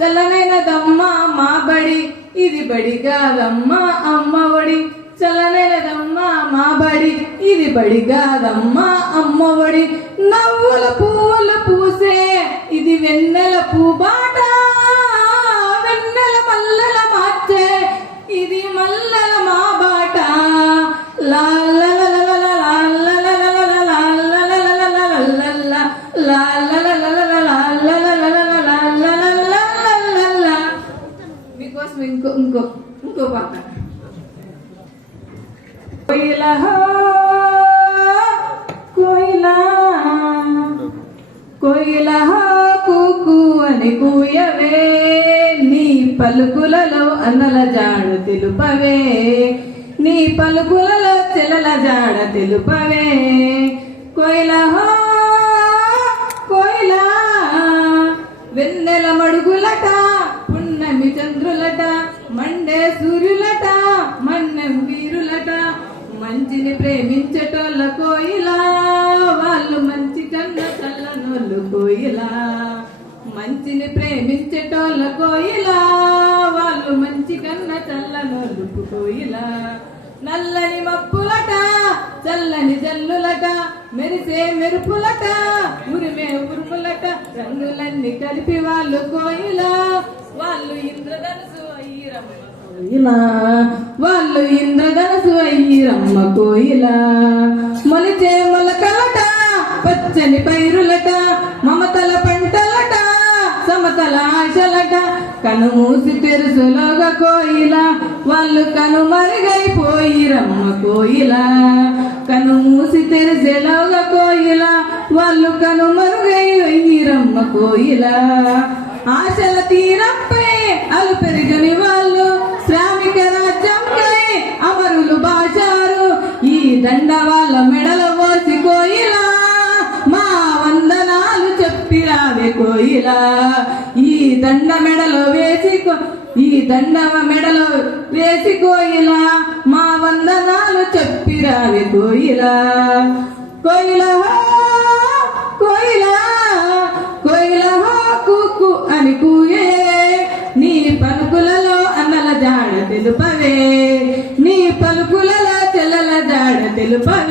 చల్లనైనదమ్మా మా బడి ఇది బడి కాదమ్మా అమ్మ ఒడి చల్లనైనదమ్మా మా బడి ఇది బడి కాదమ్మా అమ్మ ఒడి నవ్వుల పువ్వులు పూసే ఇది వెన్నెల పూబాట వెన్నెల మల్లెల మార్చే ఇది మల్లెల మా బాట మీకోసం ఇంకో పాట కోయిలా కోయిలా కోయిలా కూకు అని కూయవే నీ పలుకులలో అన్నల జాడ తెలుపవే నీ పలుకులలో చెలల జాడ తెలుపవే కోయిలా కోయిలా వెన్నెల మడుగులట పున్నమి చంద్రులట మండే సూర్యులట మన్నెం వీరులట మంచిని ప్రేమించటోళ్ళ కోయిలా వాళ్ళు మంచి కన్న చల్లనోళ్ళు కోయిలా మంచిని ప్రేమించటోళ్ళ కోయిలా వాళ్ళు మంచి కన్న చల్లనోళ్ళు కోయిలా నల్లని మప్పులట చల్లని జల్లులట మెరిసే మెరుపులట ఉరిమే ఉరుములట రంగులన్నీ కలిపి వాళ్ళు కోయిలా వాళ్ళు ఇంద్రధనుసు అయ్యిరమ్మ కోయిలా వాళ్ళు ఇంద్రధనుసు అయ్యిరమ్మ కోయిలా మొలిచే మొలకలట పచ్చని పైరులట మమతల పంటలట సమతల ఆశలట కనుమూసి తెరుసులోగా కోయిలా వాళ్ళు కనుమరుగైపోయిరమ్మ కోయిలా కనుమూసి తెరిసేలోగా కోయిలా వాళ్ళు కనుమరుగైరమ్మ కోయిలా ఆశల తీరంపై అలు పెరిగని వాళ్ళు శ్రామిక రాజ్యంకై అమరులు బాచారు ఈ దండ వాళ్ళ మెడల పోసి కోయిలా మా వందనాలు చెప్పిరావే కోయిలా ఈ దండ మెడలో వేసి ఈ దండ మెడలో వేసి కోయిలా మా వందనాలు చెప్పిరావే కోయిలా కోయిలా కోయిలా కోయిలా కూకు అని కూయే నీ పలుకులలో అన్నల జాడ తెలుపవే నీ పలుకులలో చెల్లల జాడ తెలుపవే